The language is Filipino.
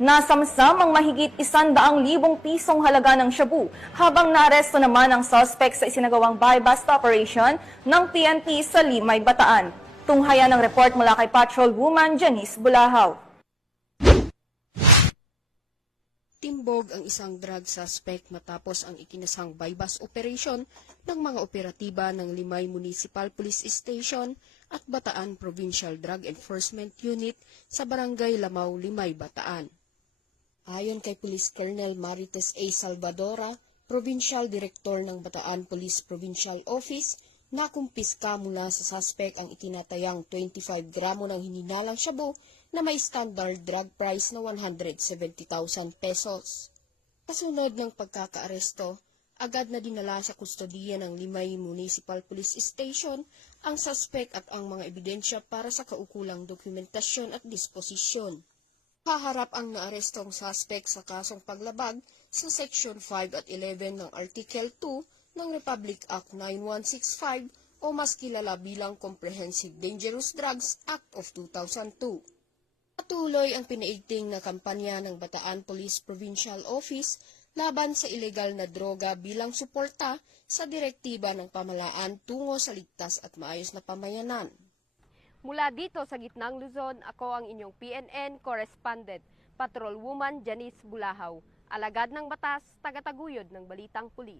Nasamsam ang mahigit 100,000 pisong halaga ng shabu habang naaresto naman ang suspect sa isinagawang buy-bust operation ng PNP sa Limay, Bataan. Tunghayan ng report mula kay Patrol Woman Janice Bulahaw. Timbog ang isang drug suspect matapos ang ikinasang buy-bust operation ng mga operatiba ng Limay Municipal Police Station at Bataan Provincial Drug Enforcement Unit sa Barangay Lamaw, Limay, Bataan. Ayon kay Police Colonel Marites A. Salvadora, Provincial Director ng Bataan Police Provincial Office, nakumpiska mula sa suspect ang itinatayang 25 gramo ng hininalang shabu na may standard drug price na 170,000 pesos. Kasunod ng pagkakaaresto, agad na dinala sa kustodiya ng Limay Municipal Police Station ang suspect at ang mga ebidensya para sa kaukulang dokumentasyon at disposisyon. Haharap ang naarestong suspect sa kasong paglabag sa Section 5 at 11 ng Article 2 ng Republic Act 9165 o mas kilala bilang Comprehensive Dangerous Drugs Act of 2002. Patuloy ang pinaigting na kampanya ng Bataan Police Provincial Office laban sa ilegal na droga bilang suporta sa direktiba ng pamahalaan tungo sa ligtas at maayos na pamayanan. Mula dito sa Gitnang Luzon, ako ang inyong PNN correspondent, Patrol Woman Janice Bulahaw, alagad ng batas, tagataguyod ng Balitang Pulis.